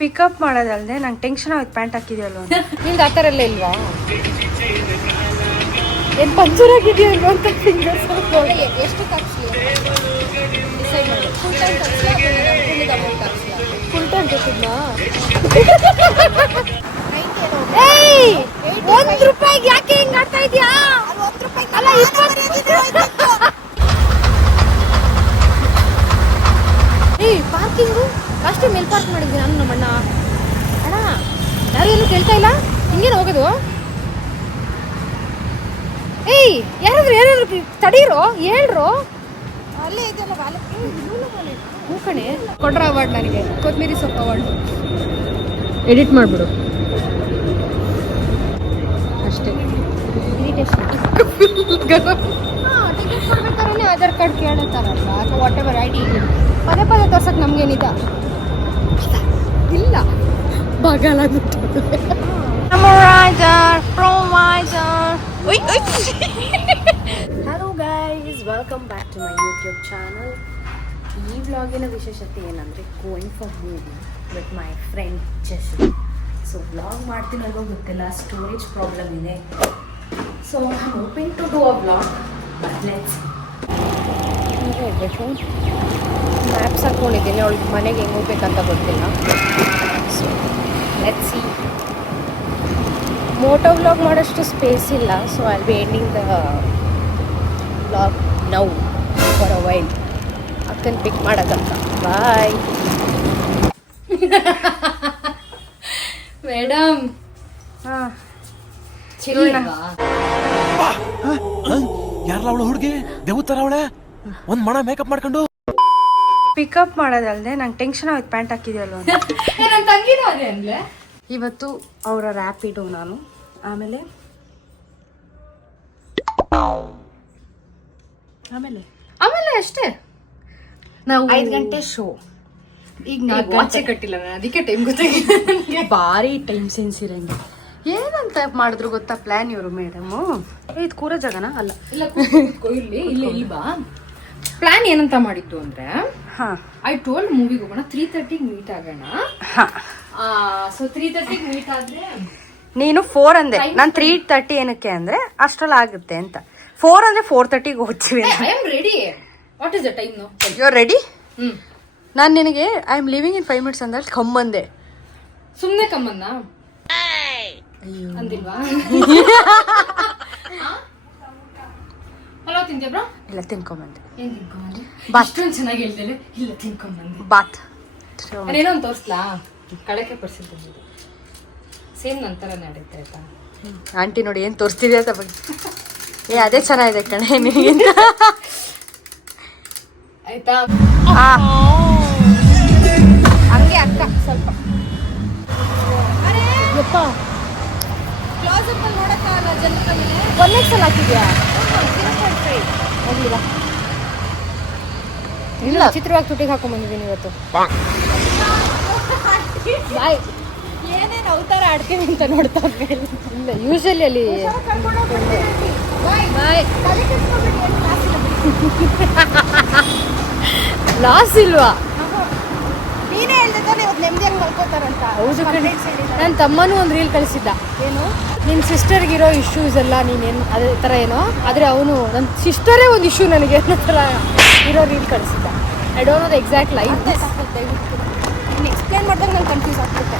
Pickup ಮಾಡೋದಲ್ದೆ ನಂಗೆ tension ಆಗುತ್ತೆ pant ಹಾಕಿದ್ಯಲ್ವ ನಿಂಗೆ ಆ ಥರ ಎಲ್ಲ ಇಲ್ವಾ? ಏನು ಪಂಚರ್ ಆಗಿದೆಯಲ್ವ ಅಂತ ಫಿಂಗರ್ಸ್ ಎಷ್ಟು ಖರ್ಚು ಡಿಸೈಡ್ ಮಾಡಿ. ಫುಲ್ ಟೈಮ್ ಖರ್ಚು ಅಮೌಂಟ್ ಖರ್ಚು ಫುಲ್ ಟೈಮ್ ಕೊಟ್ಟಿದ್ನಾ? ₹1 ಯಾಕೆ ಹಿಂಗೆ ಆಗ್ತಾ ಇದೆಯಾ? ಅಲ್ಲ 20 ಪಾರ್ಕಿಂಗು ಅಷ್ಟೇ ಮೇಲ್ ಪಾರ್ಕ್ ಮಾಡಿದ್ವಿ ನಾನು ನಮ್ಮಣ್ಣ. ಅಣ್ಣ ಯಾರು ಏನು ಕೇಳ್ತಾ ಇಲ್ಲ, ಹಿಂಗೇನು ಹೋಗೋದು? ಯಾರಾದ್ರೂ ತಡೀರೋ ಹೇಳ್ರು. ಅಲ್ಲೇ ಇದೆಯಲ್ಲ ಹೂ ಕಣೆ. ಕೊಡ್ರ ಅವಾರ್ಡ್ ನನಗೆ, ಕೊತ್ತಂಬರಿ ಸೊಪ್ಪು ಅವಾರ್ಡ್. ಎಡಿಟ್ ಮಾಡಿಬಿಡು ಅಷ್ಟೇ. ಟಿಕೆಟ್ ಕೊಡ್ಬೇಕಾದ್ರೆ ಆಧಾರ್ ಕಾರ್ಡ್ ಕೇಳುತ್ತಾರಲ್ಲ ಅಥವಾ ವಾಟ್ ಎವರ್ ಐ ಡಿ ಪದೇ ತೋರ್ಸಕ್ಕೆ ನಮ್ಗೇನಿದೆ ಇಲ್ಲ. ಬಗಲ hello guys, welcome back to my YouTube channel. ಈ ವ್ಲಾಗಿನ ವಿಶೇಷತೆ ಏನಂದರೆ going for movie with my friend Jassu. So vlog ಮಾಡ್ತೀನಲ್ವೋ ಗೊತ್ತಿಲ್ಲ, ಸ್ಟೋರೇಜ್ ಪ್ರಾಬ್ಲಮ್ ಇದೆ. So I am hoping to do a vlog, but let's ಇರಬೇಕು. ಮ್ಯಾಪ್ಸ್ ಹಾಕ್ಕೊಂಡಿದ್ದೀನಿ, ಅವಳಿಗೆ ಮನೆಗೆ ಹೆಂಗೆ ಹೋಗ್ಬೇಕಂತ ಗೊತ್ತಿಲ್ಲ. So let's see. ಮೋಟೋ ವ್ಲಾಗ್ ಮಾಡೋಷ್ಟು ಸ್ಪೇಸ್ ಇಲ್ಲ, so I be ending the vlog now for a while. ಅಕ್ಕನ ಪಿಕ್ ಮಾಡೋದಂತ. ಬಾಯ್ ಮೇಡಮ್. ಹಾಂ ಯಾರಲ್ಲ ಅವಳು ಹುಡುಗಿ ದೇವತರ ಅವಳೆ ಒಂದ್ ಮಣ ಮೇಕಪ್ ಮಾಡ್ಕೊಂಡು. ಪಿಕಪ್ ಮಾಡೋದಲ್ದೆ ನಂಗೆ ಟೆನ್ಷನ್ ಆಗುತ್ತೆ ಪ್ಯಾಂಟ್ ಹಾಕಿದ್ಯಲ್ವ. ನನ್ನ ತಂಗಿನೂ ಅದೇ ಅಂದ್ರೆ ಇವತ್ತು ಅವರ ರ್ಯಾಪಿಡು ನಾನು. ಆಮೇಲೆ ಆಮೇಲೆ ಅಷ್ಟೇ. ನಾವು 5 ಗಂಟೆ ಶೋ. ಈಗ ವಾಚೆ ಕಟ್ಟಿಲ್ಲ ನಾನು, ಅದಕ್ಕೆ ಟೈಮ್ ಗೊತ್ತಾಗಿಲ್ಲ. ಭಾರಿ ಟೈಮ್ ಸೆನ್ಸ್ ಇರಂಗೆ. ಏನಂತ ಮಾಡಿದ್ರು ಗೊತ್ತಾ ಪ್ಲಾನ್ ಇವರು ಮೇಡಮು? ಇದು ಕೂರೋ ಜಾಗನ ಅಲ್ಲ. ಇಲ್ಲ ಇಲ್ಲಿ ಇಲ್ಲಿ ಬಾ. ಪ್ಲಾನ್ ಏನಂತ ಮಾಡಿದ್ದು ಅಂದ್ರೆ, ಹಾಂ ಐ ಟೋಲ್ಡ್ ಮೂವಿಗೆ ಹೋಗೋಣ, 3:30 ಮೀಟ್ ಆಗೋಣ. ಹಾಂ ಸೊ 3:30 ಮೀಟ್ ಆದ್ರೆ ನೀನು 4 ಅಂದೆ, ನಾನು 3:30 ಏನಕ್ಕೆ ಅಂದರೆ ಅಷ್ಟರಲ್ಲಿ ಆಗುತ್ತೆ ಅಂತ. 4 ಅಂದರೆ 4:30ಗೆ ಹೋಗ್ತೀವಿ. I am ready. What is the time ನೋ? You are ready? ನಾನು ನಿನಗೆ I am living in 5 minutes ಅಂದ್ರೆ ಕಮ್ಮಂದೆ. ಸುಮ್ಮನೆ ಕಮ್ಮನ್ನ ಅಂದಿಲ್ವಾ? Hello ತಿಂದ್ಯಾ bro? ಇಲ್ಲ ತಿನ್ಕೊಂಬಂದೆ. ಏನ್ ತಿನ್ಕೊಂಬಂದೆ? ಬಾತ್. ಅಷ್ಟೊಂದು ಚೆನ್ನಾಗಿ ಹೇಳ್ತೇನೆ. ಇಲ್ಲ ತಿನ್ಕೊಂಬಂದೆ. ಬಾತ್. ಏನೋ ಒಂದು ತೋರಿಸ್ಲಾ? ಕಳಕೆ ಪರಿಸ್ಥಿತಿ ಸೇಮ್ ನಂತರ ನಡೀತಾ ಆಯ್ತಾ? ಆಂಟಿ ನೋಡಿ ಏನು ತೋರಿಸ್ತಿದೆ ಅಂತ ಬಗ್ಗೆ. ಅದೇ ಚೆನ್ನಾಗಿದೆ ಕಣೆ ನಿನಗಿಂತ. ಆಯ್ತಾ? ಹಂಗೆ ಅಕ್ಕ ಸ್ವಲ್ಪ ಒಂದೇ ಸಲ ಹಾಕಿದ್ಯಾ? ಹೋಗ್ಲಿಲ್ಲ. ಇಲ್ಲ, ಚಿತ್ರವಾಗಿ ತುಟಿಗೆ ಹಾಕೊಂಡ್ ಬಂದಿದ್ದೀನಿ ಇವತ್ತು. ಬಾಯ್ ಏನೇನು ಅವತಾರ ಆಡ್ತೀನಿ ಅಂತ ನೋಡ್ತಾ ಇಲ್ಲ. ಯೂಶಲಿ ಅಲ್ಲಿ ಲಾಸ್ ಇಲ್ವಾ? ನೀನೇ ಹೇಳ್ದೆ ಇವತ್ತು ನೆಮ್ಮದಿಯಾಗಿ ಮಲ್ಕೋತಾರಂತ. ಹೌದು ಕಣೆ. ನನ್ನ ತಮ್ಮನೂ ಒಂದು ರೀಲ್ ಕಳಿಸಿದ್ದ. ಏನು, ನಿನ್ನ ಸಿಸ್ಟರ್ಗಿರೋ ಇಶ್ಯೂಸ್ ಎಲ್ಲ ನೀನೇನು ಅದೇ ಥರ ಏನೋ, ಆದರೆ ಅವನು ನನ್ನ ಸಿಸ್ಟರೇ ಒಂದು ಇಶ್ಯೂ ನನಗೆ ಅನ್ನೋ ಥರ ಇರೋ ರೀಲ್ ಕಳಿಸಿದ್ದ. I don't know the exact line. ನೀನು ಎಕ್ಸ್ಪ್ಲೇನ್ ಮಾಡಿದಾಗ ನಂಗೆ ಕನ್ಫ್ಯೂಸ್ ಆಗ್ಬಿಟ್ಟೆ.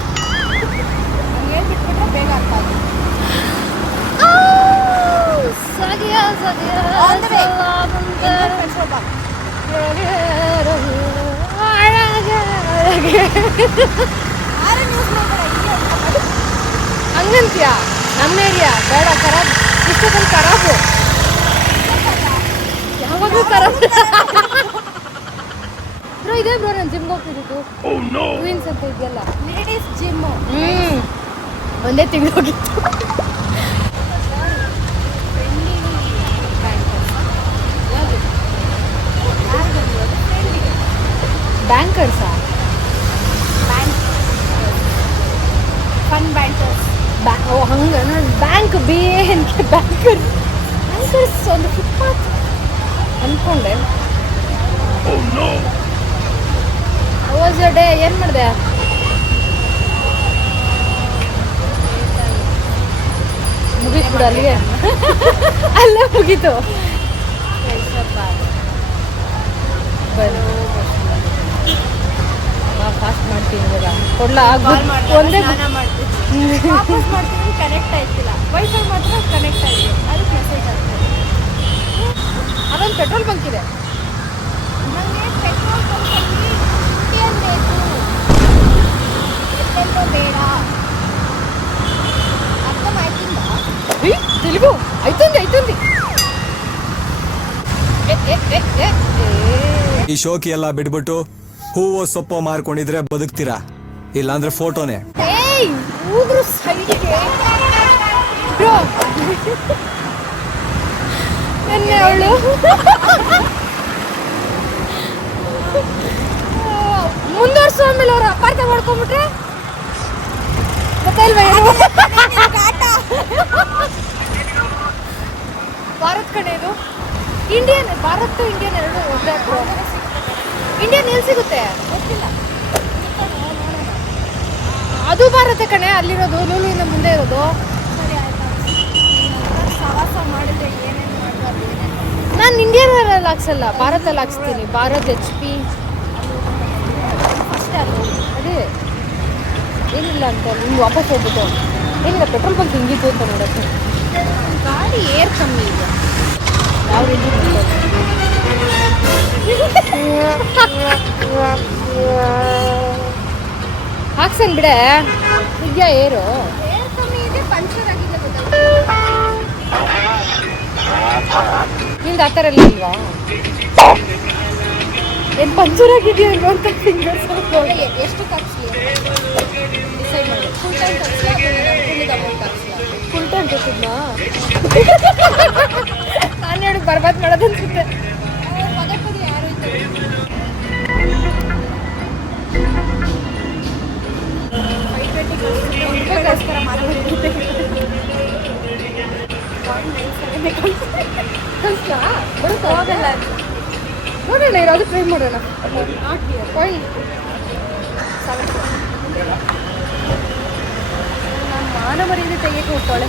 ನಂಗೆ ಹೇಳ್ಬಿಟ್ಬಿಟ್ರೆ ಬೇಗ ಅರ್ಥ ಆಗುತ್ತೆ. ಹಂಗಂತೀಯಾ? ನಮ್ಮ ಏರಿಯಾ ಬೇಡ, ಖರಾಬ್. ಇಷ್ಟೊಂದು ಖರಾಬು. ಯಾವಾಗಲೂ ಖರಾಬ್. ಬ್ರೋ ಇದೆ ಬ್ರೋ, ನಾನು ಜಿಮ್ಗೆ ಹೋಗ್ತಿದ್ದು ಕ್ವೀನ್ಸ್ ಅಂತ ಇದೆಯಲ್ಲ, ಲೇಡೀಸ್ ಜಿಮ್. ಒಂದೇ ತಿಂಗಳು ಹೋಗಿತ್ತು. ಬ್ಯಾಂಕರ್ಸಾ? Fun bankers. ಓ ಹಂಗೆ. ನಾನು ಬ್ಯಾಂಕ್ BANK ಬ್ಯಾಂಕರ್ಸ್ ಒಂದು ಫುಟ್ಪಾತ್ ಅಂದ್ಕೊಂಡೆ. Was your day? ಏನು ಮಾಡಿದೆ? ಬಿಡು ಅಲ್ಲಿಗೆ ಅಲ್ಲೇ ಮುಗೀತು. ಫಾಸ್ಟ್ ಮಾಡ್ತೀನಿ ಇವಾಗ ಕೊಡ್ಲಾ ಒಂದೇ ಮಾಡ್ತೀನಿ ಕನೆಕ್ಟ್ ಆಯ್ತಿಲ್ಲ. ವೈಫೈ ಮಾತ್ರ ಕನೆಕ್ಟ್ ಆಯ್ತು, ಅದಕ್ಕೆ ಮೆಸೇಜ್ ಆಗ್ತದೆ. ಅದೊಂದು ಪೆಟ್ರೋಲ್ ಬಂಕ್ ಇದೆ. ನನಗೆ ಪೆಟ್ರೋಲ್ ಬಂಕಲ್ಲಿ ಇಂಡಿಯನ್ ಬೇಕು, ಎಲ್ಲೆಲ್ಲೋ ಬೇಡ. ಅರ್ಥ ಮಾಡ್ತಿಲ್ಲ. తెలుగు అవుతుంది అవుతుంది. ಈ ಶೋಕಿ ಎಲ್ಲ ಬಿಟ್ಬಿಟ್ಟು ಹೂವು ಸೊಪ್ಪು ಮಾರ್ಕೊಂಡಿದ್ರೆ ಬದುಕ್ತೀರಾ, ಇಲ್ಲಾಂದ್ರೆ ಫೋಟೋನೇ. ಏಯ್ ಊದ್ರು ಸೈಡಿಗೆ ಬ್ರೋ. ಎನ್ನೆ ಅವಳು ಮುಂದುವರ್ಸು, ಆಮೇಲೆ ಅವ್ರು ಅಪಾರ್ಥ ಮಾಡ್ಕೊಂಡ್ಬಿಟ್ರೆ ಗೊತ್ತಾಯಿಲ್ವಾ ಏನು? ಭಾರತ್ ಕಡೆ ಇದು ಇಂಡಿಯನ್, ಭಾರತ್ ಇಂಡಿಯನ್ ಎರಡು ಒಂದೇ. ಇಂಡಿಯನ್ ಎಲ್ಲಿ ಸಿಗುತ್ತೆ ಗೊತ್ತಿಲ್ಲ. ಅದು ಭಾರತ ಕಣೆ, ಅಲ್ಲಿರೋದು ನೂಲಿನ ಮುಂದೆ ಇರೋದು. ಸರಿ ಆಯ್ತು, ಸವಾಸ ಮಾಡಿದ್ರೆ ಏನೇನು ಮಾಡಬಾರ್ದು, ಏನೇನು ನಾನು ಇಂಡಿಯನಲ್ಲಿ ಹಾಕ್ಸಲ್ಲ, ಭಾರತಲ್ಲಿ ಹಾಕ್ಸ್ತೀನಿ. ಭಾರತ್ HP ಅಷ್ಟೇ ಅಲ್ಲ. ಅದೇ ಏನಿಲ್ಲ ಅಂತ ನಿಮ್ಗೆ ವಾಪಸ್ ಹೋಗ್ಬಿಟ್ಟು ಏನಿಲ್ಲ, ಪೆಟ್ರೋಲ್ ಬಂಕ್ ಹಿಂಗಿತ್ತು ಅಂತ ನೋಡೋಕ್ಕೆ. ಗಾಡಿ ಏರ್ ಕಮ್ಮಿ ಇದೆ. ಯಾವ ರೀತಿ ಹಾಕ್ಸನ್ ಬಿಡೆ, ಇದೆಯಾ ಏರು? ಏರ್ ಕಮ್ಮಿ ಇದೆ, ಪಂಚರ್ ಆಗಿದೆ ಗೊತ್ತಾಗ. ನಿಮ್ದು ಆ ಥರ ಎಲ್ಲ ಇಲ್ವಾ? ಏನು ಪಂಚರ್ ಆಗಿದೆಯಾ ಇಲ್ವಾ ಅಂತ ಫಿಂಗರ್ಸ್ ಎಷ್ಟು ಖರ್ಚು ಡಿಸೈಡ್ ಮಾಡಿ. ಫುಲ್ ಟೈಮ್ ಖರ್ಚು ಅನ್ಕೊಂಡಿದ್ದ ಅಮೌಂಟ್ ಖರ್ಚು. ಫುಲ್ ಟೈಮ್ ಕೊಟ್ಟಿದ್ನಾ? ನಾನು ಹೇಳಿ ಬರ್ಬಾದ್ ಮಾಡೋದು ಅನ್ಸುತ್ತೆ. ಪದೇ ಪದೇ ಯಾರು ಇದ್ದಾರೆ? ಗೋಸ್ಕರ ಮಾತಾಡ್ತಿದ್ದೆ. ಕಳಿಸ್ಲಾ? ಬರುತ್ತಾ? ನೋಡೋಣ, ಇರೋದು ಟ್ರೈ ಮಾಡೋಣ. ನಾನು ಮಾನ ಮರ್ಯಾದೆ ತೆಗೆಯಕ್ಕೆ ಹೋಗ್ತಾಳೆ.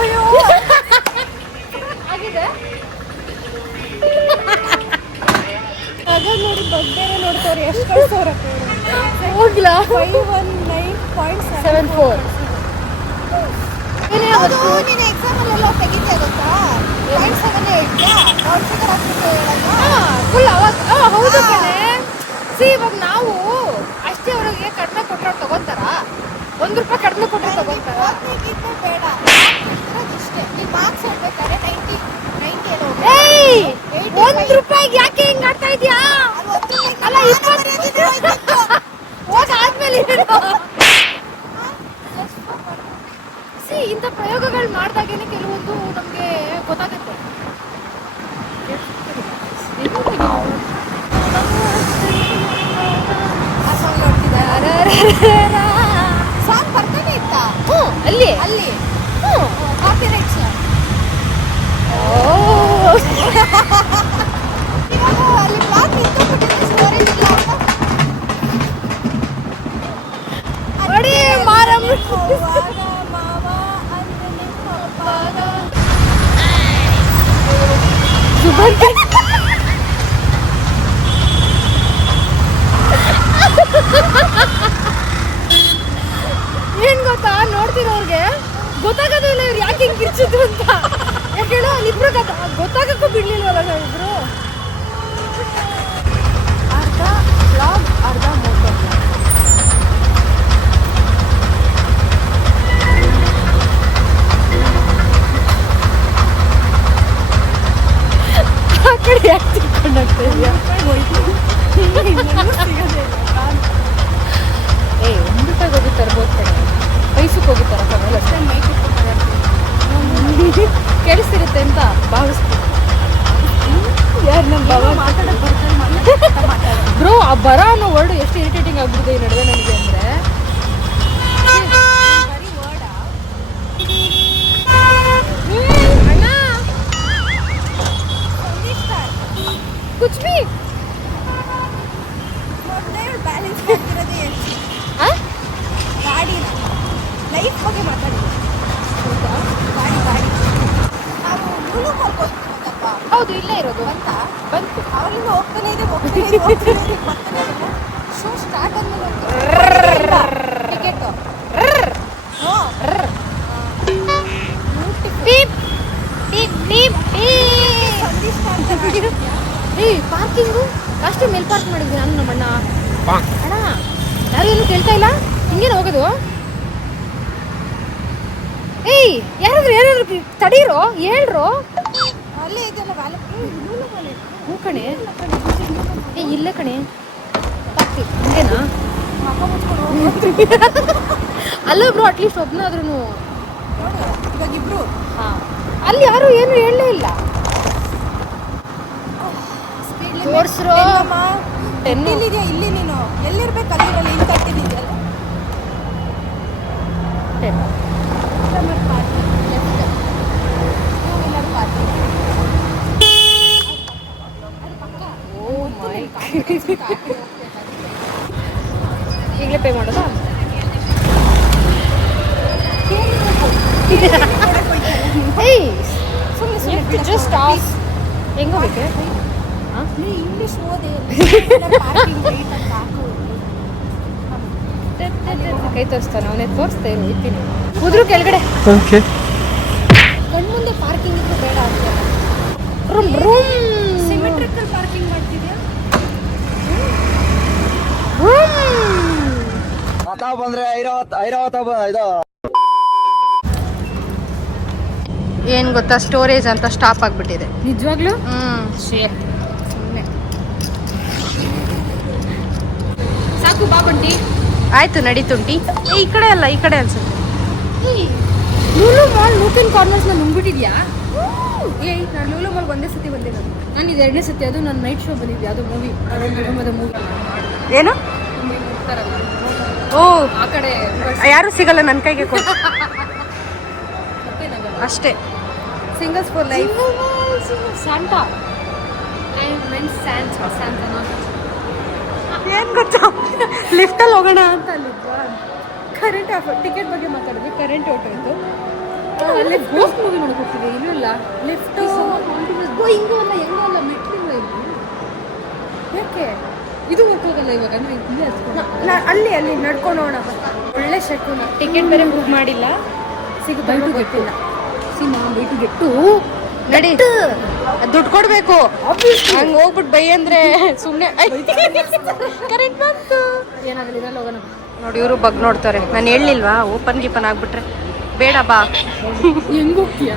ಅಯ್ಯೋ ಆಗಿದೆ. ಅದ ನೋಡಿ ಬಗ್ಗೆನೆ ನೋಡ್ತಾರೆ. ಎಷ್ಟು ಕಳ್ಸೋರ ಹೋಗ್ಲಾ? 519.74. ಏನೇ ಅದು ಅವತ್ತು ನೀನು ಎಕ್ಸಾಮಲ್ಲೆಲ್ಲ ತೆಗಿತೀಯ ಗೊತ್ತಾ? 0.7 ಹೇಳ್ತೀಯಾ? ಕೌನ್ಸಿಲರ್ ಹಾಕ್ಬಿಟ್ಟು ಹೇಳಲ್ಲ. ಫುಲ್ ಅವಾಗ ಹೌದು ಕಣೆ. ಇವಾಗ ನಾವು ಅಷ್ಟೇ ಅವ್ರಿಗೆ ಕಡಿಮೆ ಕೊಟ್ಟರೆ ತಗೋತಾರ, ₹1 ಕಡಿಮೆ ಕೊಟ್ಟರೆ ತಗೋತಾರ. ತೆಗಿದ್ದು ಬೇಡ, ಇಷ್ಟೇ. ನೀನು ಮಾರ್ಕ್ಸ್ ಹೇಳ್ಬೇಕಾದ್ರೆ 90 ಏನೋ ಏಯ್ ₹1 ಯಾಕೆ ಹಿಂಗ್ ಆಡ್ತಾ ಇದೀಯಾ? ಅಲ್ಲ 20 ಹೋಗಾದ್ಮೇಲೆ ಇಂಥ ಪ್ರಯೋಗಗಳು ಮಾಡಿದಾಗೇನೆ ಕೆಲವೊಂದು ನಮಗೆ ಗೊತ್ತಾಗುತ್ತೆ. ಆ ಸಾಂಗ್ ನೋಡ್ತಿದ್ದಾರೆ. ಸಾಂಗ್ ಬರ್ತಾನೆ ಇತ್ತಾ? ಅಲ್ಲಿ ಅಲ್ಲಿ ಕಾಪಿರೈಟ್ಸ್. ಇವಾಗ ಅಲ್ಲಿ ಬ್ಲಾಕ್ ನಿಂತ್ಕೊಂಡ್ಬಿಟ್ಟಿದೆ, ಸ್ಟೋರೇಜ್ ಇಲ್ಲ ಅಂತ. ನೋಡಿ ಮಾರಮ್ಮ ಹೋಗುವಾಗ ಮಾವ ಅಂದ್ರೆ ಹೋಗುವಾಗ ಏನ್ ಗೊತ್ತಾ, ನೋಡ್ತಿರೋರ್ಗೆ ಗೊತ್ತಾಗೋದು ಇಲ್ಲ ಇವ್ರು ಯಾಕೆ ಹಿಂಗ್ ಕಿರ್ಚಿದ್ರು ಅಂತ. ಯಾಕೆ ಹೇಳೋ, ಅಲ್ಲಿಬ್ರು ಗೊತ್ತಾಗಕ್ಕೂ ಬಿಡ್ಲಿಲ್ವಲ್ಲ ನಾವಿಬ್ರು. ಅರ್ಧ ಬ್ಲಾಗ್, ಅರ್ಧ ಮೋಟೋ ಬ್ಲಾಗ್. ಆ ಕಡೆ ಯಾಕೆ ತಿಳ್ಕೊಂಡಾಗ್ತಾ ಇದೆಯಾ? ₹1 ಹೋಗಿ ತರ್ಬೋದು ಕಡೆ, ಮೈಸೂರಿಗೆ ಹೋಗಿ ತರಕ್ಕಾಗಲ್ಲ. ಕೇಳಿಸ್ತಿರುತ್ತೆ ಅಂತ ಭಾವಿಸ್ತೀನಿ. ಯಾರು ನಮ್ಮ ಬಾಬಾ ಮಾತಾಡೋದು ಬರ್ತಾರೆ. ಬ್ರೋ, ಆ ಬರ ಅನ್ನೋ ವರ್ಡ್ ಎಷ್ಟು ಇರಿಟೇಟಿಂಗ್ ಆಗ್ಬಿಟ್ಟಿದೆ ಈ ನಡುವೆ ನನಗೆ ಅಂದರೆ. ಬರೀ ವರ್ಡ. ಅಣ್ಣ ಒಂದಿಷ್ಟ ಕುಚ್ ಬಿ ಮೊದಲೇ ಬ್ಯಾಲೆನ್ಸ್ ಮಾಡ್ತಿರೋದು ಎಷ್ಟು ಆ? ಗಾಡಿನ ಲೈಫ್ ಬಗ್ಗೆ ಮಾತಾಡಿದ್ವಿ. ಗಾಡಿ ನಾವು ಲೂಲು ಮಾಲ್ಗೆ ಹೋಗ್ತೀವಲ್ಲಪ್ಪ. ಹೌದು, ಇಲ್ಲೇ ಇರೋದು ಬಂತು ಅವಳಿಂದ ಹೋಗ್ತಾನೆ ಇದೆ ಶೋ ಸ್ಟಾರ್ಟ್ ಆದ್ಮೇಲೆ ಟಿಕೆಟ್ ಪಾರ್ಕಿಂಗು ಅಷ್ಟೇ ಮೇಲ್ ಪಾರ್ಕ್ ಮಾಡಿದ್ವಿ ನಾನು ನಮ್ಮಣ್ಣ. ಅಣ್ಣ ಯಾರು ಏನು ಕೇಳ್ತಾ ಇಲ್ಲ, ಹಿಂಗೇನು ಹೋಗೋದು? ಏಯ್ ಯಾರಾದ್ರೂ ತಡೀರೋ, ಹೇಳ್ರೋ. ಅಲ್ಲೇ ಇದೆಯಲ್ಲ ಹ್ಞೂ ಕಣೆ. ಏ ಇಲ್ಲ ಕಣೆ, ಪಾರ್ಕಿ ಹಿಂಗೇನಾ? ಅಲ್ಲ ಬ್ರೋ, ಅಟ್ಲೀಸ್ಟ್ ಒಬ್ಬನಾದ್ರೂ ನೋಡು ಇವಾಗ ಇಬ್ರು. ಹಾಂ, ಅಲ್ಲಿ ಯಾರು ಏನು ಹೇಳಲೇ ಇಲ್ಲ. ತೋರ್ಸ್ರೋ. ಎಲ್ಲಿದೆಯಾ ಇಲ್ಲಿ ನೀನು ಎಲ್ಲಿರ್ಬೇಕು ಅಲ್ಲಿರಲ್ಲ, ಇಲ್ಲಿ ಕಟ್ಟಿದೆಯಲ್ಲ. ಈಗಲೇ ಪೇ ಮಾಡೋದಾ? ಏಯ್ ಸುಮ್ಮನೆ ಜಸ್ಟ್ ಆಸ್ ಹೆಂಗೆ ಹೋಗ್ಬೇಕು? ಇಂಗ್ಲಿಷ್ ಓದಿ ಕೈ ತೋರಿಸ್ತಾನೆ, ಅವನೇ ತೋರಿಸ್ತಾ ಇರು, ಇರ್ತೀನಿ. ಕುದ್ರು ಕೆಳಗಡೆ ಕಣ್ಮುಂದೆ ಪಾರ್ಕಿಂಗ್ ಇದ್ರು ಬೇಡ ಅಂತ. ರೂಮ್ ಸಿಮೆಟ್ರಿಕಲ್ ಪಾರ್ಕಿಂಗ್ ಮಾಡ್ತಿದ್ಯಾ? ಬಂದ್ರೆ ಐರಾವತ ಇದು ಏನ್ ಗೊತ್ತಾ, ಸ್ಟೋರೇಜ್ ಅಂತ ಸ್ಟಾಪ್ ಆಗ್ಬಿಟ್ಟಿದೆ. ನಿಜವಾಗ್ಲೂ ಸುಮ್ಮನೆ ಸಾಕು ಬಾ ಬಂಟಿ. ಆಯ್ತು ನಡೀತುಂಟಿ. ಈ ಕಡೆ ಅಲ್ಲ, ಈ ಕಡೆ ಅನ್ಸುತ್ತೆ. ಲೂಲು ಮಾಲ್ ನೂತನ್ ಕಾರ್ನರ್ಸ್ನ ನುಂಗ್ಬಿಟ್ಟಿದ್ಯಾ? ಏಯ್ ನಾನು ಲೂಲು ಮಾಲ್ಗೆ ಒಂದೇ ಸತಿ ಬಂದಿರೋದು. ನಾನು ಇದು 2ನೇ ಸತಿ. ಅದು ನಾನು ನೈಟ್ ಶೋ ಬಂದಿದ್ದೆ, ಅದು ಮೂವಿ, ಅದೊಂದು ಮೂವಿ ಏನು? ಓ, ಆ ಕಡೆ ಯಾರು ಸಿಗಲ್ಲ ನನ್ನ ಕೈಗೆ ಕೊಡು ಅಷ್ಟೇ. Singles for life. Santa Santa ಏನ್ ಗೊತ್ತಾ, ಲಿಫ್ಟಲ್ಲಿ ಹೋಗೋಣ ಅಂತ ಅಲ್ಲಿದ್ವಾ? ಕರೆಂಟ್ ಆಫ್ ಟಿಕೆಟ್ ಬಗ್ಗೆ ಮಾತಾಡಿದ್ವಿ, ಕರೆಂಟ್ ಹೊಟ್ಟೋಯ್ತು. ಅಲ್ಲಿ ಗೋಸ್ಟ್ ಮೂವಿ ನೋಡಕ್ ಹೋಗ್ತೀವಿ, ಇಲ್ಲೂ ಇಲ್ಲ ಲಿಫ್ಟ್ ಹಿಂಗೂ ಅಲ್ಲ ಹೆಂಗೂ ಅಲ್ಲ, ಮೆಟ್ಲಿಲ್ಲ ಇಲ್ಲಿ. ಯಾಕೆ ಇದು ಹೋಗೋಲ್ಲ ಇವಾಗ? ಅಂದ್ರೆ ಇಲ್ಲೇ ಹಚ್ಕೊಂಡು ಅಲ್ಲಿ ನಡ್ಕೊಂಡು ಹೋಗೋಣ. ಒಳ್ಳೆ ಶಕುನ. ಟಿಕೆಟ್ ಬೇರೆ ಬುಕ್ ಮಾಡಿಲ್ಲ, ಸಿಗುತ್ತೆ ಗೊತ್ತಿಲ್ಲ. ಬೈಟು ಗೆಟ್ಟು ನಡಿ, ದುಡ್ಡು ಕೊಡ್ಬೇಕು. ಹಂಗ ಹೋಗ್ಬಿಟ್ಟು ಬೈ ಅಂದ್ರೆ ಸುಮ್ಮನೆ ಕರೆಂಟ್ ಬಂತು. ಏನಾಗಲಿ ಇರಲ್ಲ, ಹೋಗೋಣ. ನೋಡಿ ಇವರು ಬಗ್ ನೋಡ್ತಾರೆ. ನಾನು ಹೇಳಿಲ್ವಾ ಓಪನ್ ಗಿಪನ್ ಆಗ್ಬಿಟ್ರೆ ಬೇಡ ಬಾ. ಹೆಂಗ್ ಹೋಗ್ತೀಯ?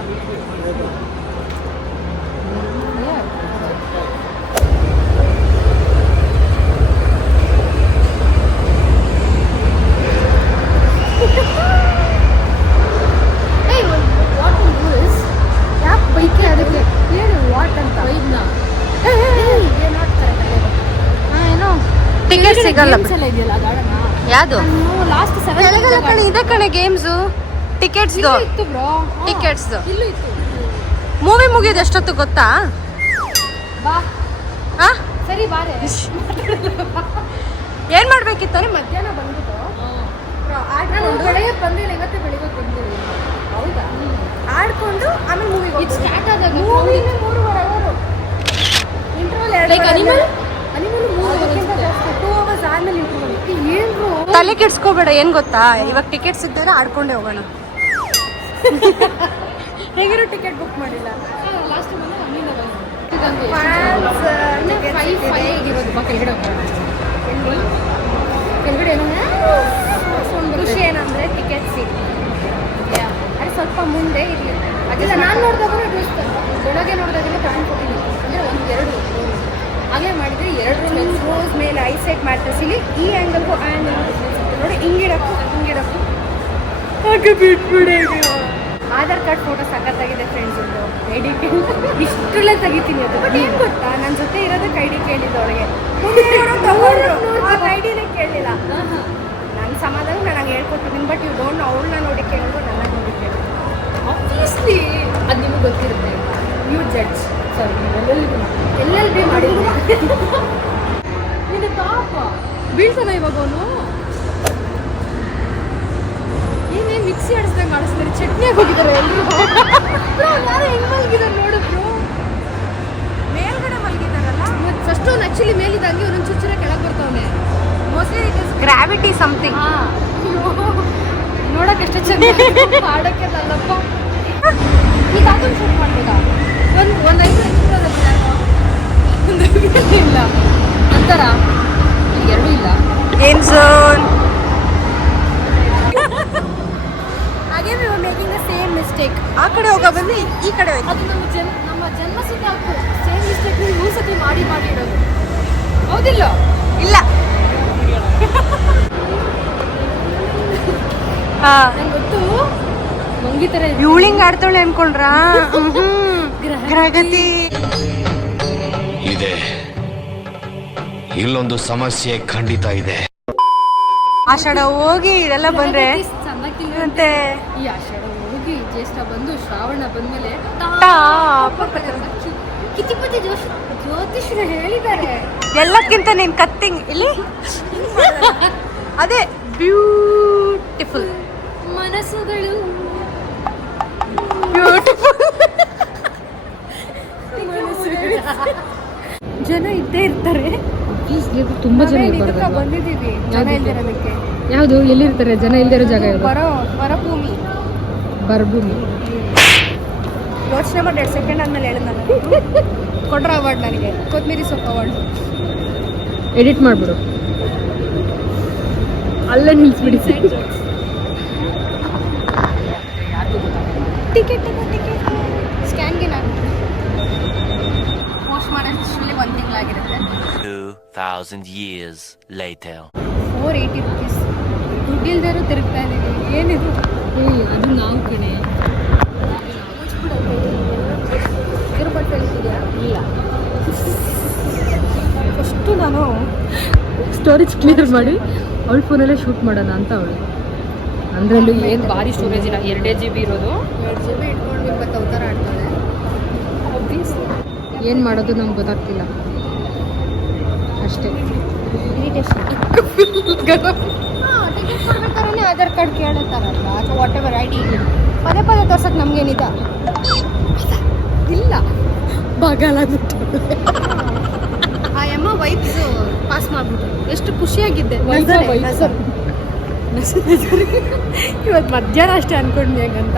ಯಾಕೆ ಬೈಕೆ? ಅದಕ್ಕೆ ಹೇಳಿ ವಾಟ್ ಅಂತ ಬೈದ್ನ. ಏನೋ ಟಿಕೆಟ್ ಸಿಗಲ್ಲ. ಎಲ್ಲ ಇದೆಯಲ್ಲ ಗಾರ್ಡನ್, ಯಾವುದು? ಲಾಸ್ಟ್ ಇದೆ ಕಣೆ ಗೇಮ್ಸು. ಟಿಕೆಟ್ಸ್ ಇತ್ತು ಬ್ರೋ, ಟಿಕೆಟ್ಸ್ ಇಲ್ಲೂ ಇತ್ತು. ಮೂವಿ ಮುಗಿಯೋದು ಎಷ್ಟೊತ್ತು ಗೊತ್ತಾ? ಬಾ ಹಾ, ಸರಿ ಬಾರೆ. ಏನ್ ಮಾಡ್ಬೇಕಿತ್ತು? ಮಧ್ಯಾಹ್ನ ಬಂದ್ಬಿಟ್ಟು ನಾನು ಬೆಳಗ್ಗೆ ಬಂದಿಲ್ಲ, ಇವತ್ತೇ ಬೆಳಿಗ್ಗೆ ಬಂದಿಲ್ಲ. ಹೌದಾ? ಆಡ್ಕೊಂಡು ಆಮೇಲೆ ಮೂವಿಗೆ ಇದು ಸ್ಟಾರ್ಟ್ ಆದಾಗ ಮೂವಿನ 3.5 hour interval. Like animal 2 hours ಆದ್ಮೇಲೆ ಇಂಟರ್ವಲ್. ಏನ್ರು ತಲೆ ಕೆಡ್ಸ್ಕೋಬೇಡ. ಏನ್ ಗೊತ್ತಾ, ಇವಾಗ ಟಿಕೆಟ್ಸ್ ಇದ್ದಾರೆ, ಆಡ್ಕೊಂಡೇ ಹೋಗೋಣ. ಹೇಗಿರೋ ಟಿಕೆಟ್ ಬುಕ್ ಮಾಡಿಲ್ಲ. ಲಾಸ್ಟ್ ಬಂದು ಅಲ್ಲಿಂದ ಬಂದು ಇರೋದು. ಕೆಳಗಡೆ ಕೆಳಗಡೆ ಏನೋ ಖುಷಿ ಏನಂದ್ರೆ ಟಿಕೆಟ್ ಸಿಗ್ತದೆ, ಅದು ಸ್ವಲ್ಪ ಮುಂದೆ ಇರಲಿ. ಅದಿಲ್ಲ, ನಾನು ನೋಡಿದಾಗ ಬೆಳಗ್ಗೆ ನೋಡಿದಾಗೆಲ್ಲ ತಗೊಂಡ್ಕೊಟ್ಟಿದ್ದೀನಿ. ಅಂದರೆ 1-2 ಹಾಗೆ ಮಾಡಿದರೆ 2 ರೋಸ್ ಮೇಲೆ ಐಸೆಟ್ ಮ್ಯಾಟ್ರಸ್ ಇಲ್ಲಿ ಈ ಆ್ಯಂಗಲ್ಗೂ ಆ ಆ್ಯಂಗಲ್ಗೂ ನೋಡಿ, ಹಿಂಗಿಡಕ್ಕೂ ಹಾಗೆ ಬಿಟ್ಬಿಡಿ. ಆಧಾರ್ ಕಾರ್ಡ್ ಫೋಟೋ ಸಖತ್ತಾಗಿದೆ ಫ್ರೆಂಡ್ಸ್. ಒಂದು ಐ.ಡಿ ಇಷ್ಟರಲ್ಲೇ ತೆಗಿತೀನಿ. ಅದು ಬಟ್ ಏನು ಗೊತ್ತಾ, ನನ್ನ ಜೊತೆ ಇರೋದಕ್ಕೆ ಐ.ಡಿ ಕೇಳಿದ್ದವಳಿಗೆ ಐ.ಡಿನೇ ಕೇಳಲಿಲ್ಲ. ನನ್ನ ಸಮಾಧಾನ ನಾನು ಹಂಗೆ ಹೇಳ್ಕೊಟ್ಟಿದ್ದೀನಿ. ಬಟ್ ಇವ್ ಡೋಂಟ್ ಅವಳನ್ನ ನೋಡಿ ಕೇಳಿದ್ರು, ನನ್ನ ನೋಡಿ ಕೇಳಿದ್ರು. ಆಬ್ವಿಯಸ್ಲಿ ಅದು ನಿಮಗೆ ಗೊತ್ತಿರುತ್ತೆ. You judge. ಸಾರಿ, LLB ಮಾಡಿದ್ದೀನಿ. ನಿನ್ನ ಪಾಪ ಬೀಳ್ತಾನ ಇವಾಗ ಅವನು. ಏನು ಏನ್ ಮಿಕ್ಸಿ ಆಡಿಸ್ದಂಗೆ ಆಡಿಸ್ತಾರೆ, ಚಟ್ನಿಯಾಗಿ ಹೋಗಿದ್ದಾರೆ ಎಲ್ಲರೂ. ಯಾರು ಹೆಂಗ್ ಮಲಗಿದ್ದಾರೆ ನೋಡು ಬ್ರೋ. ಮೇಲ್ಗಡೆ ಮಲಗಿದಾರಲ್ಲ. ಮತ್ತೆ ಫಸ್ಟ್ ಅವ್ನು ಆಕ್ಚುಲಿ ಮೇಲಿದ್ದಂಗೆ ಒಂದೊಂದು ಚುಚ್ಚುರೆ ಕೆಳಗೆ ಬರ್ತಾವನೆ. Mostly it is gravity something. ನೋಡಕ್ಕೆ ಎಷ್ಟು ಚೆನ್ನಾಗಿ ಆಡಕ್ಕೆ ಅಲ್ಲಪ್ಪ. ಈಗ ಅದನ್ನು ಶೂಟ್ ಮಾಡ್ಬೋದಾ? ಒಂದು 5 ಇಲ್ಲ ಅಂತಾರ, ಎರಡೂ ಇಲ್ಲ. ಏನ್ ಝೋನ್? ಹಾಗೆ we are making the same mistake. ಆ ಕಡೆ ಹೋಗ ಬಂದು ಈ ಕಡೆ ಹೋಯ್ತು. ಅದು ನಮ್ಮ ಜನ್ಮ ಸುತ್ತ ಹಾಕು ಸೇಮ್ ಮಿಸ್ಟೇಕ್ ನೀವು ಸತಿ ಮಾಡಿ ಇಡೋದು, ಹೌದಿಲ್ಲ? ಇಲ್ಲ. ಹಾ, ನಂಗೆ ಗೊತ್ತು ಮಂಗಿ ಥರ ಯೂಳಿಂಗ್ ಆಡ್ತಾಳೆ ಅನ್ಕೊಂಡ್ರಾ? ಗ್ರಹಗತಿ. ಇದೆ, ಇಲ್ಲೊಂದು ಸಮಸ್ಯೆ ಖಂಡಿತ ಇದೆ. ಆಷಾಢ ಹೋಗಿ ಇದೆಲ್ಲ ಬಂದ್ರೆ ಚೆನ್ನಾಗಿಲ್ಲ ಮತ್ತೆ ಈ ಆಷಾಢ ಹೋಗಿ ಜ್ಯೇಷ್ಠ ಬಂದು ಶ್ರಾವಣ ಬಂದ್ಮೇಲೆ ಕಿಚಿಪತಿ ಜ್ಯೋತಿಷ್ರು ಹೇಳಿದ್ದಾರೆ ಎಲ್ಲಕ್ಕಿಂತ ನೀನ್ ಕತ್ತಿಂಗ್ ಇಲ್ಲಿ ಅದೇ ಬ್ಯೂಟಿಫುಲ್ ಮನಸ್ಸುಗಳು ಜನ ಇದ್ದೇ ಇರ್ತಾರೆ. ತುಂಬಾ ಜನ ಬಂದಿದ್ದೀವಿ ಜನ ಇಲ್ದಿರೋದಕ್ಕೆ. ಯಾವುದು ಎಲ್ಲಿರ್ತಾರೆ ಜನ ಇಲ್ದಿರೋ ಜಾಗ ಯಾವುದು? ಬರಭೂಮಿ. ಬರಭೂಮಿ. ಯೋಚನೆ ಮಾಡಿ 2 ಸೆಕೆಂಡ್ ಆದ್ಮೇಲೆ ಹೇಳಿದ್ ನಾನು. ಕೊಡ್ರ ಅವಾರ್ಡ್ ನನಗೆ, ಕೊತ್ತಂಬರಿ ಸೊಪ್ಪು ಅವಾರ್ಡ್. ಎಡಿಟ್ ಮಾಡ್ಬಿಡು, ಅಲ್ಲೇ ನಿಲ್ಸ್ಬಿಡಿ. ಟಿಕೆಟ್ ಸ್ಕ್ಯಾನ್ಗೆ ನಾನು ಪೋಸ್ಟ್ ಮಾಡೋಷ್ಟರಲ್ಲಿ 1 ತಿಂಗಳಾಗಿರುತ್ತೆ. 2000 years later. 480 rupees ದುಡ್ಡಿಲ್ದಾರು ತಿರುಗ್ತಾ ಇದ್ದೀವಿ. ಏನಿದು? ಅದು ನಾವು ಕಣೆ. ಇಲ್ಲ ಫಸ್ಟು ನಾನು ಸ್ಟೋರೇಜ್ ಕ್ಲಿಯರ್ ಮಾಡಿ ಅವಳ ಫೋನಲ್ಲೇ ಶೂಟ್ ಮಾಡೋಣ ಅಂತ ಅವಳು. ಅಂದ್ರಲ್ಲೂ ಏನು ಭಾರಿ ಸ್ಟೋರೇಜ್ ಇಲ್ಲ, 2 GB ಇರೋದು. 2 GB ಇಟ್ಕೊಂಡು ಇವತ್ತು ಅವತಾರ ಆಡ್ತಾಳೆ. ಏನು ಮಾಡೋದು ನಮ್ಗೆ ಗೊತ್ತಾಗ್ತಿಲ್ಲ ಅಷ್ಟೇ. ಟಿಕೆಟ್ ಕೊಡ್ಬೇಕಾದ್ರೆ ಆಧಾರ್ ಕಾರ್ಡ್ ಕೇಳುತ್ತಾರಲ್ಲ, ಅಥವಾ ವಾಟ್ ಎವರ್ ID ಪದೇ ಪದೇ ತೋರ್ಸಕ್ಕೆ ನಮ್ಗೇನಿದ ಇಲ್ಲ. ಬಾಗಲಾಗ್ಬಿಟ್ಟು ಆ ಅಮ್ಮ ವೈಪ್ಸ್ ಪಾಸ್ ಮಾಡ್ಬಿಟ್ಟು ಎಷ್ಟು ಖುಷಿಯಾಗಿದ್ದೆ. ಇವತ್ತು ಮಧ್ಯಾಹ್ನ ಅಷ್ಟೇ ಅನ್ಕೊಂಡ್ವಿ ಹೆಂಗಂತ.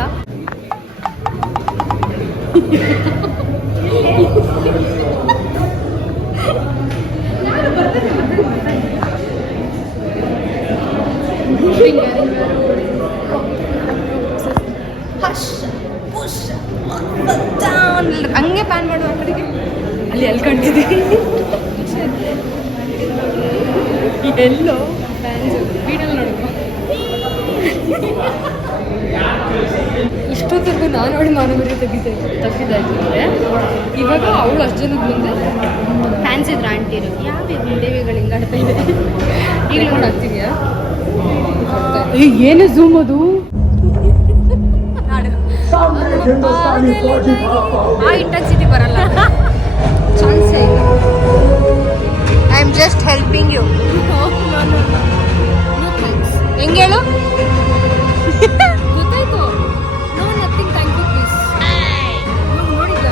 ಹಂಗೆ ಪ್ಯಾನ್ ಮಾಡುವ ಕಡೆಗೆ ಅಲ್ಲಿ ಎಲ್ಲಿ ಕಂಡಿದ್ದೀವಿ ಎಲ್ಲೋ ವೀಡಲ್ಲಿ ನೋಡುವ. ಇಷ್ಟೊತ್ತಿಗೂ ನಾನು ಅವಳು ಮಾನವರಿ ತಪ್ಪಿದ್ದಾಗಿದ್ರೆ ಇವಾಗ ಅವಳು ಅಷ್ಟು ಜನದ ಮುಂದೆ ಫ್ಯಾನ್ಸ್ ಇದ್ರು ಆಂಟಿರು ಯಾವ ದೇವಿಗಳು ಹಿಂಗಾಡ್ತಾ ಇದೆ. ಈಗ ನೋಡಿ ಆಗ್ತಿದ್ಯಾ? ಏನು ಝೂಮ್ ಅದು? ಆ ಇಂಟೆನ್ಸಿಟಿ ಬರಲ್ಲ. ಚಾನ್ಸೇ ಇಲ್ಲ. I am just helping you. ಹೆಂಗೆ ಹೇಳು? ಗೊತ್ತಾಯ್ತು. No nothing, thank you please. ನೋಡಿದ್ದ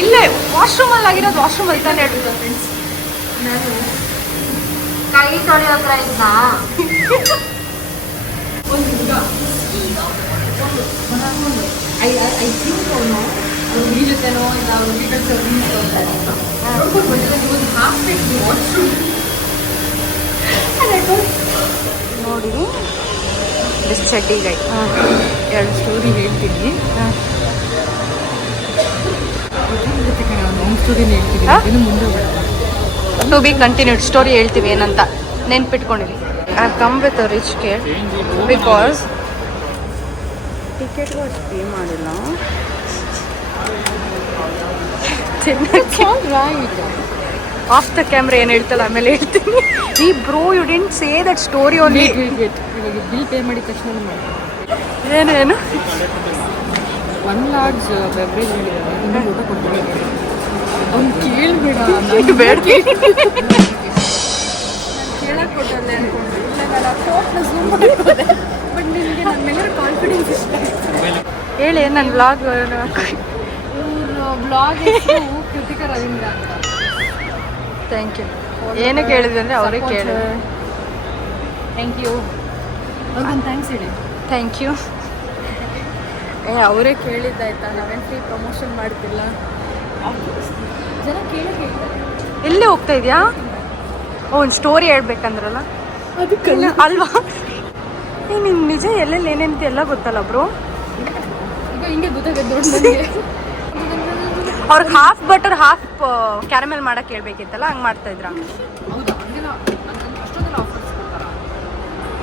ಇಲ್ಲೇ ವಾಶ್ರೂಮ್ ಅಲ್ಲಿ ಆಗಿರೋದು. ವಾಶ್ರೂಮ್ ಅಲ್ಲಿ ತಾನೇ ಹೇಳ್ತಿದ್ದೆ ಫ್ರೆಂಡ್ಸ್. ನಾನು ಕೈ ತೊಳೆಯೋ ಹತ್ರ ಇದ್ನಾ? ಒಂದು ಹುಡುಗ ಐ ಥಿಂಕ್ ಅವನು ಹುಡುಗಿ ಜೊತೆನೋ ಇಲ್ಲ ಹುಡುಗಿಗಳ ಸರ್ವಿಸ್ ನೋಡ್ಕೊಂಡು ಬಂದಿರೋದು ಒಂದು ಹಾಫ್ ಪೇಟ್ ವಾಶ್ರೂಮ್. ನೋಡಿ ಬೆಸ್ಟ್ ಚಡ್ಡಿಗೈ. 2 ಸ್ಟೋರಿ ಹೇಳ್ತೀನಿ. ಲಾಂಗ್ ಸ್ಟೋರಿನ ಹೇಳ್ತೀನಿ, ಇನ್ನು ಮುಂದೆ ಬರಲ್ಲ. ಟು ಬಿ ಕಂಟಿನ್ಯೂಡ್ ಸ್ಟೋರಿ ಹೇಳ್ತೀವಿ ಏನಂತ ನೆನ್ಪಿಟ್ಕೊಂಡಿರಿ. I come with a rich kid because ಟಿಕೆಟ್ಗೂ ಅಷ್ಟು ಪೇ ಮಾಡಿಲ್ಲ. ಆಫ್ ದ ಕ್ಯಾಮ್ರಾ ಏನು ಹೇಳ್ತಲ್ಲ ಆಮೇಲೆ ಹೇಳ್ತೀನಿ. ಈ bro you didn't say that story only. ಇವಾಗ ಬಿಲ್ ಪೇ ಮಾಡಿದ ತಕ್ಷಣ ಏನೇನು 1 large ಬೆವರೇಜ್ ಹೇಳಿದ್ದಾರೆ, ಇನ್ನೂ ಊಟ ಕೊಡ್ತಾರೆ. ಅವ್ನು ಕೇಳಬೇಡ ಬೇಡ ಕೇಳಕ್ಕೆ ಕೊಟ್ಟಲ್ಲೇ ಅನ್ಕೊಂಡು ಇಲ್ಲ ನಾನು ಫೋಟೋನ ಝೂಮ್ ಮಾಡ್ಬೋದೆ, ಬಟ್ ನಿಮಗೆ ನನ್ನ ಮೇಲೆ ಕಾನ್ಫಿಡೆನ್ಸ್ ಇಷ್ಟ. ಹೇಳಿ ನನ್ನ ಬ್ಲಾಗ್. ಇವ್ರ ಬ್ಲಾಗ್ ಹೆಸರು ಕೃತಿಕಾ ರವೀಂದ್ರ ಅಂತ. Thank you. ಏನಕ್ಕೆ ಹೇಳಿದೆ ಅಂದರೆ ಅವರೇ ಕೇಳಿ. Thank you. ಅವ್ರಿಗೊಂದು ಥ್ಯಾಂಕ್ಸ್ ಹೇಳಿ. Thank you. ಅವರೇ ಕೇಳಿದ್ದಾಯ್ತಾ, ನಾವೇನು ಫ್ರೀ ಪ್ರಮೋಷನ್ ಮಾಡ್ತಿಲ್ಲ. ಜನ ಕೇಳಿ ಕೇಳ್ತಾರೆ. ಎಲ್ಲಿ ಹೋಗ್ತಾ ಇದೆಯಾ? ಒಂದು ಸ್ಟೋರಿ ಹೇಳ್ಬೇಕಂದ್ರಲ್ಲ ಅದಕ್ಕಲ್ಲ ಅಲ್ವಾ? ನಿನ್ನ ನಿಜ ಎಲ್ಲೆಲ್ಲಿ ಏನೇಂತ ಎಲ್ಲ ಗೊತ್ತಲ್ಲ ಬ್ರೋ. ಈಗ ಹಿಂಗೆ ಗೊತ್ತಾಗತ್ತೆ ನೋಡಿ ನನಗೆ. ಅವ್ರಿಗೆ ಹಾಫ್ ಬಟರ್ ಹಾಫ್ ಕ್ಯಾರಮೆಲ್ ಮಾಡಕ್ಕೆ ಹೇಳ್ಬೇಕಿತ್ತಲ್ಲ, ಹಂಗೆ ಮಾಡ್ತಾ ಇದ್ರ. ಹೌದಾ? ಹಂಗೆಲ್ಲ ಅಷ್ಟೊಂದೆಲ್ಲ ಆಫರ್ಸ್ ಕೊಡ್ತಾರಾ?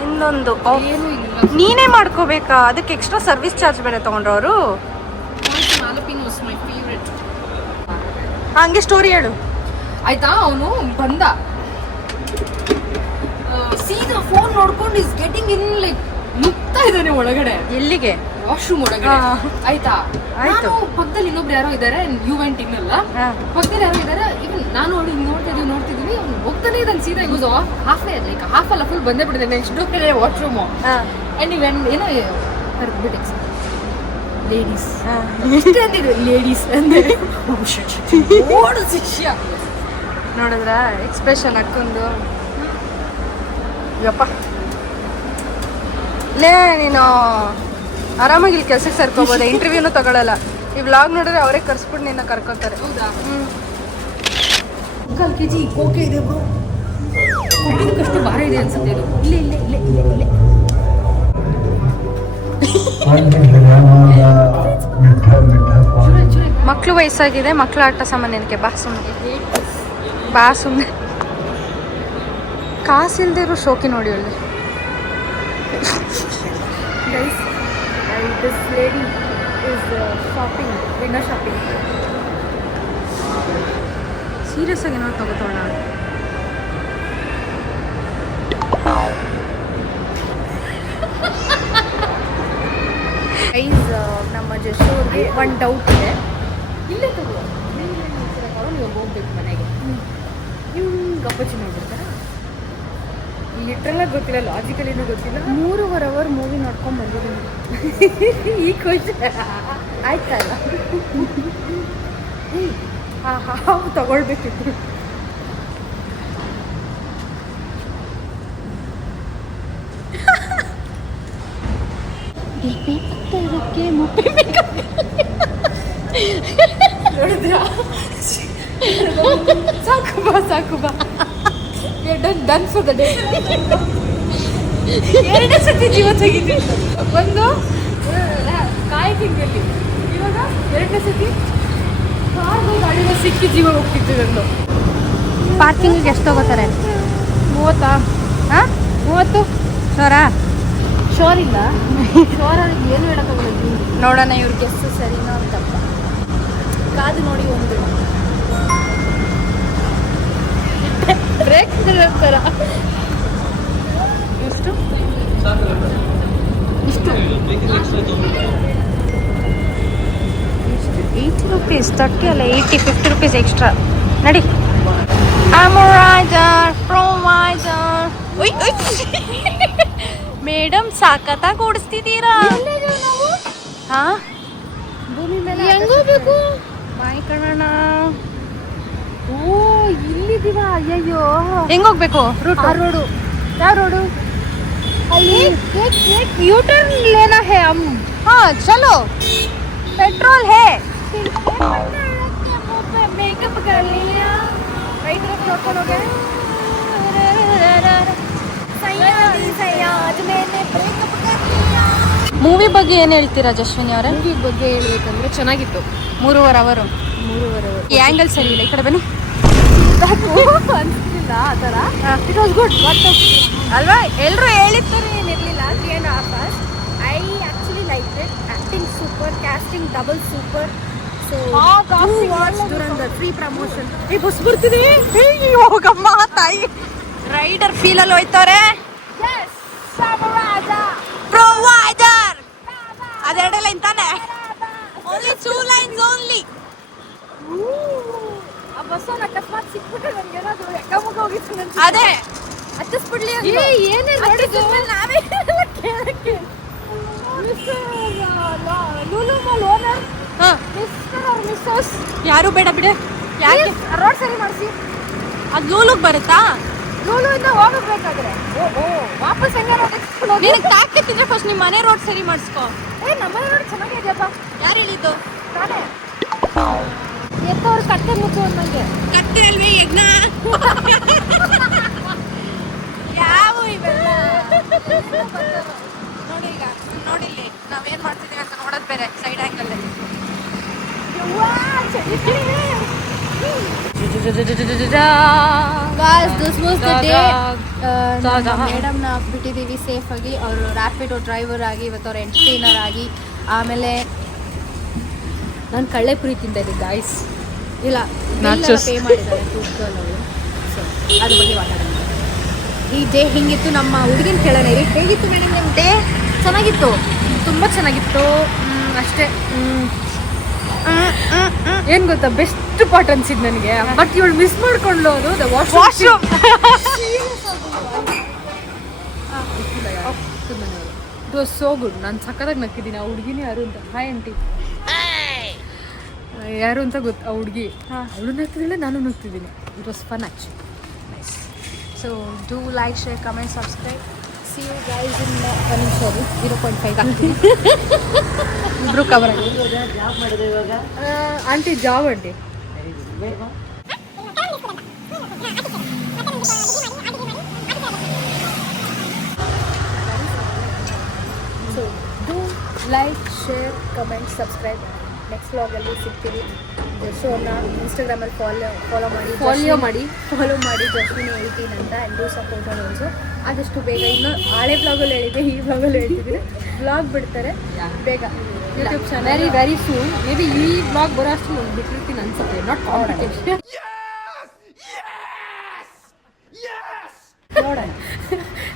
ಇನ್ನೊಂದು ಏನೂ ಇಲ್ಲ. ನೀನೇ ಮಾಡ್ಕೋಬೇಕಾ? ಅದಕ್ಕೆ ಎಕ್ಸ್ಟ್ರಾ ಸರ್ವಿಸ್ ಚಾರ್ಜ್ ಬೇರೆ ತಗೊಂಡ್ರು ಅವರು. ಮ್ಯಾಲಪಿನೋಸ್ ಮೈ ಫೇವ್ರೆಟ್. ಹಂಗೆ ಸ್ಟೋರಿ ಹೇಳು ಆಯ್ತಾ. ಅವನು ಬಂದ ಸೀದಾ ಫೋನ್ ನೋಡ್ಕೊಂಡು ಇಸ್ ಗೆಟಿಂಗ್ ಇನ್ ಲೈಕ್ ನುಗ್ತಾ ಇದ್ದಾನೆ ಒಳಗಡೆ, ಎಲ್ಲಿಗೆ? ವಾಶ್ರೂಮ್ ಒಳಗಡೆ. ಆಯ್ತಾ. ಆಯ್ತು. ನಾನು ಪಕ್ಕದಲ್ಲಿ ಇನ್ನೊಬ್ರು ಯಾರೋ ಇದ್ದಾರೆ, ಯು ವೆಂಟ್ ಇನ್ ಅಲ್ಲ, ಪಕ್ಕದಲ್ಲಿ ಯಾರೋ ಇದ್ದಾರೆ. ಇವನ್ ನಾನು ನೋಡಿ ನೋಡ್ತಿದೀವಿ ಅವ್ನು ಹೋಗ್ತಾನೆ ಇದ್ದಾನೆ ಸೀದಾ. ಯೂಸ್ ಹಾಫ್ ಲೈಕ್ ಹಾಫ್ ಅಲ್ಲ ಫುಲ್ ಬಂದೇ ಬಿಟ್ಟಿದೆ. ನೆಕ್ಸ್ಟ್ ವಾಶ್ರೂಮು ಅಂಡ್ ಇವೆನ್ ಏನೋ ಬಿಟ್ಟು ಲೇಡೀಸ್ ಇಷ್ಟೇ ಅಂತಿದ್ರು, ಲೇಡೀಸ್ ಅಂದ್ರೆ ಓಡು ಶಿಷ್ಯ. ನೋಡಿದ್ರ ಎಕ್ಸ್ಪ್ರೆಷನ್ ಹಾಕೊಂಡು ಯಪ್ಪ. ಲೇ ನೀನು ಆರಾಮಾಗಿ ಇಲ್ಲಿ ಕೆಲ್ಸಕ್ಕೆ ಸೇರ್ಕೋಬೋದ, ಇಂಟರ್ವ್ಯೂನು ತಗೊಳ್ಳಲ್ಲ. ಈ ವ್ಲಾಗ್ ನೋಡಿದ್ರೆ ಅವರೇ ಕರ್ಸ್ಬಿಟ್ಟು ನಿನ್ನ ಕರ್ಕೋತಾರೆ. ಹೌದಾ? 1/4 kg ಕೋಕೆ ಇದೆ ಬ್ರೋ. ಕೋಕಿದಕ್ಕಷ್ಟು ಭಾರ ಇದೆ ಅನ್ಸುತ್ತೆ ಇದು. ಇಲ್ಲೇ ಮಕ್ಕಳು ವಯಸ್ಸಾಗಿದೆ, ಮಕ್ಕಳ ಆಟ ಸಾಮಾನ್ಯಕ್ಕೆ ಬಾ ಸುಮ್ಮನೆ ಕಾಸಿಲ್ದೇ ಇರೋ ಶೋಕಿ ನೋಡಿ ಒಳ್ಳೆ. Guys, this lady is shopping, window shopping. Serious ಆಗಿ ನೋಡಿ ತಗೋತಾಳ. ಗೈಸ್, ನಮ್ಮ ಜಶು ಅವ್ರಿಗೆ ಒಂದು ಡೌಟ್ ಇದೆ. ಇಲ್ಲೇ ತಗೋ, ಇವಾಗ ಹೋಗ್ಬೇಕು ಮನೆಗೆ. ಇವ್ನು ಗಪ್ಪಚ್ಚಿ ನೋಡ್ಬಿಡ್ತಾರ. ಲಿಟ್ರಲಾಗಿ ಗೊತ್ತಿಲ್ಲ, ಲಾಜಿಕಲಿನೂ ಗೊತ್ತಿಲ್ಲ. 3.5 hour ಮೂವಿ ನೋಡ್ಕೊಂಡು ಬಂದಿದ್ದೀನಿ. ಈ ಕ್ವಶನ್ ಆಯ್ತಲ್ಲ. ಹಾವು ತಗೊಳ್ಬೇಕಿತ್ತು. ನೋಡಿದ್ರಾ? ಸಾಕು ಬಾ. Done for the day. 2 ಸತಿ ಜೀವ ತೆಗಿತೀನಿ. ಒಂದು ಕಾಯಿ ತಿಂಗಳಲ್ಲಿ, ಇವಾಗ 2 ಸತಿ ಕಾರ್ಗೋ ಗಾಡಿನ ಸಿಕ್ಕಿ ಜೀವ ಹೋಗ್ತಿತ್ತು ನಂದು. ಪಾರ್ಕಿಂಗಿಗೆ ಎಷ್ಟು ತಗೋತಾರೆ? 30. ಹಾಂ 30 ಶೋರಾ? ಶೋರ್ ಇಲ್ಲ. ಶೋರ್ ಅವ್ರಿಗೆ ಏನು ಹೇಳೋಕ್ಕಾಗಲ್ಲ. ನೋಡೋಣ ಇವ್ರಿಗೆ. ಗೆಸ್ಸು ಸರಿನೋ ಅಂತಪ್ಪ ಕಾದು ನೋಡಿ. ಒಂದು ಬ್ರೇಕ್ ಥರ ಎಷ್ಟು? ಇಷ್ಟು 80 rupees. 30 ಅಲ್ಲ 80, 50 rupees ಎಕ್ಸ್ಟ್ರಾ. ನಡಿ. ಅಮರೈಸರ್ ಪ್ರೊವೈಸರ್. ಮೇಡಮ್ ಸಾಕತ್ತಾಗಿ ಓಡಿಸ್ತಿದ್ದೀರಾ? ಹಾ, ಭೂಮಿ ಮೇಲೆ ಹೆಂಗೋಗ್ಬೇಕು? ಬಾಯ್ ಕಣಣ್ಣ. ಓ, ಇಲ್ಲಿದ್ದೀರಾ? ಅಯ್ಯಯ್ಯೋ, ಹೆಂಗ್ ಹೋಗ್ಬೇಕು ರೂಟ್? ಆ ರೋಡು. ಯಾವ ರೋಡು? ಅಲ್ಲಿ ಯೂ ಟರ್ನ್ ಲೇನಾ ಹೇ ಹಮ್. ಹಾ ಚಲೋ, ಪೆಟ್ರೋಲ್ ಹೇ. ಮೇಕಪ್ कर लिया, ರೈಟ್ ನೋಡ್ಕೊಂಡು ಹೋಗೆ. ಮೂವಿ ಬಗ್ಗೆ ಏನು ಹೇಳ್ತೀರಾ ಜಶ್ವಿನಿ ಅವರೇ? ಮೂವಿ ಬಗ್ಗೆ ಹೇಳ್ಬೇಕಂದ್ರೆ ಚೆನ್ನಾಗಿತ್ತು. 3.5 hour. 3.5 hour. ಈ ಆ್ಯಂಗಲ್ ಸರಿ ಇಲ್ಲ, ಈ ಕಡೆ ಬನ್ನಿ. ಅನ್ಸ್ತಿಲ್ಲ ಆ ಥರ. It was good. ಬಟ್ ಅಲ್ವಾ ಎಲ್ಲರೂ ಹೇಳಿರ್ತಾರೆ. ಏನಿರಲಿಲ್ಲ. 3.5 hours. I actually like it. Acting super, casting double super, so Dhurandhar free promotion. ಈ ಬಸ್ ಬರ್ತಿದೆ. ಹೋಗಮ್ಮ ತಾಯಿ. ರೈಡರ್ ಫೀಲ್ ಅಲ್ಲಿ ಹೋಯ್ತವ್ರೆ. ಪ್ರೊವೈಡರ್ ಅದೆರಡೆಲ್ಲ ಇಂತಾನೆ. Only 2 lines only. ಆ ಬಸ್ಸಲ್ಲಿ ಅಕಸ್ಮಾತ್ ಸಿಕ್ಬಿಟ್ರೆ ನನಗೆ ಏನಾದ್ರು ಎಕ್ಕಮುಗ ಹೋಗಿತ್ತು ನನ್ನ ಅದೇ ಹತ್ತಿಸ್ಬಿಡ್ಲಿ ಏನೇ ನೋಡಿದ್ದು ನಾವೇ ಕೇಳಕ್ಕೆ Lulu mall owner mister or Mrs ಯಾರು ಬೇಡ ಬಿಡೆ. ಯಾಕೆ ರೋಡ್ ಸರಿ ಮಾಡಿಸಿ. ಅದು ಲೂಲುಗ್ ಬರುತ್ತಾ? ಲೂಲು ಇಂದ ಹೋಗಬೇಕಾದ್ರೆ ವಾಪಸ್ ಹೆಂಗ ನಿನಗೆ ತಾಕತ್ತಿದ್ರೆ ಫಸ್ಟ್ ನಿಮ್ಮ ಮನೆ ರೋಡ್ ಸರಿ ಮಾಡಿಸ್ಕೊ. ನಮ್ಮನೆ ರೋಡ್ ಚೆನ್ನಾಗಿದೆಯಪ್ಪ. ಯಾರು ಹೇಳಿದ್ದು? ನಾನೇ ಎತ್ತವ್ರು ಕಟ್ಟೆ ಮುಚ್ಚು ಅಂದಂಗೆ ಕತ್ತಿರಲ್ವೇ ಯಜ್ಞ? ಯಾವ ಇವೆಲ್ಲ ನೋಡಿ. ಈಗ ನೋಡಿಲ್ಲಿ ನಾವೇನ್ ಮಾಡ್ತಿದೀವಿ ಅಂತ ನೋಡೋದ್ ಬೇರೆ side angle. Guys, this was the day ಮೇಡಮ್ನ ಬಿಟ್ಟಿದ್ದೀವಿ ಸೇಫ್ ಆಗಿ. ಅವರು ರ್ಯಾಪಿಡೋ ಡ್ರೈವರ್ ಆಗಿ, ಇವತ್ತು ಅವ್ರು ಎಂಟರ್ಟೈನರ್ ಆಗಿ, ಆಮೇಲೆ ನಾನು ಕಳ್ಳೆಪುರಿ ತಿಂತಾ ಇದ್ದೆ ಗಾಯ್ಸ್. ಇಲ್ಲ ಪೇ ಮಾಡಿದ್ದಾರೆ ಫುಡ್ಗಳು. ಸೊ ಅದ್ರ ಬಗ್ಗೆ ಮಾತಾಡೋಣ. ಈ ಡೇ ಹಿಂಗಿತ್ತು. ನಮ್ಮ ಹುಡುಗಿನ ಕೇಳೋಣ ಇರಿ. ಹೇಗಿತ್ತು ಮೇಡಮ್ ನಿಮ್ಮ ಡೇ? ಚೆನ್ನಾಗಿತ್ತು, ತುಂಬ ಚೆನ್ನಾಗಿತ್ತು ಅಷ್ಟೇ. ಏನ್ ಗೊತ್ತಾ ಬೆಸ್ಟ್ ಪಾರ್ಟ್ ಅನ್ಸಿದ್ ನನಗೆ. ಬಟ್ ಇವಳು ಮಿಸ್ ಮಾಡ್ಕೊಂಡ್ಲು ಅದು washroom. It was so good. ನಾನು ಸಕ್ಕತ್ತಾಗಿ ನಕ್ಕಿದ್ದೀನಿ. ಆ ಹುಡುಗಿನೇ ಯಾರು ಅಂತ. ಹಾಯ್ ಆಂಟಿ ಯಾರು ಅಂತ ಗೊತ್ತು ಆ ಹುಡುಗಿ. ಅವಳು ನಗ್ತಿದ್ದಾಳೆ, ನಾನು ನಗ್ತಿದ್ದೀನಿ. It was fun actually. So do like, share, comment, subscribe. See you guys in 0.5 ಆಗ್ತೀನಿ. ಇಬ್ರು ಕವರ್ ಆಗಿ. Aunty job aunty. So do like, share, comment, subscribe. Next ವ್ಲಾಗಲ್ಲಿ ಸಿಗ್ತೀವಿ. ಶೋನ ಇನ್ಸ್ಟಾಗ್ರಾಮಲ್ಲಿ ಫಾಲೋ ಮಾಡಿ ಜಸ್ವಿನಿ 18 ಅಂತ. And do support also. ಆದಷ್ಟು ಬೇಗ. ಇನ್ನು ಹಳೆ ವ್ಲಾಗಲ್ಲಿ ಹೇಳಿದ್ದೆ, ಈ ವ್ಲಾಗಲ್ಲಿ ಹೇಳ್ತಿದ್ದೀನಿ. ವ್ಲಾಗ್ ಬಿಡ್ತಾರೆ ಬೇಗ YouTube channel. Very soon. May be ಈ ಬ್ಲಾಗ್ ಬರೋ ಅಷ್ಟು ನಾನು ಬಿಟ್ಟಿರ್ತೀನಿ ಅನ್ಸುತ್ತೆ. Not competition. ನೋಡೋಣ.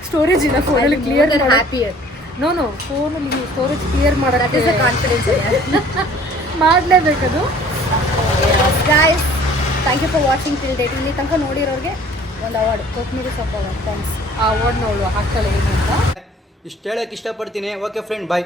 ಸ್ಟೋರೇಜ್ ಇಲ್ಲ ಫೋನಲ್ಲಿ ಕ್ಲಿಯರ್ ಹ್ಯಾಪಿಯರ್ ನೋ ಫೋನಲ್ಲಿ ಸ್ಟೋರೇಜ್ ಕ್ಲಿಯರ್ ಮಾಡೋಕ್ಕೆ ಕಾನ್ಫಿಡೆನ್ಸ್ ಮಾಡಲೇಬೇಕದು. Guys, thank you for watching till date. ಇಲ್ಲಿ ತನಕ ನೋಡಿರೋರಿಗೆ ಒಂದು ಅವಾರ್ಡ್, ಕೊತ್ಮೀರಿ ಸೊಪ್ಪು ಅವಾರ್ಡ್. ಥ್ಯಾಂಕ್ಸ್. ಆ ವರ್ಡ್ ನೋಡುವ ಹಾಕ್ತಾಳೆ ಏನು ಅಂತ. ಇಷ್ಟು ಹೇಳಕ್ಕೆ ಇಷ್ಟಪಡ್ತೀನಿ. ಓಕೆ ಫ್ರೆಂಡ್, ಬಾಯ್.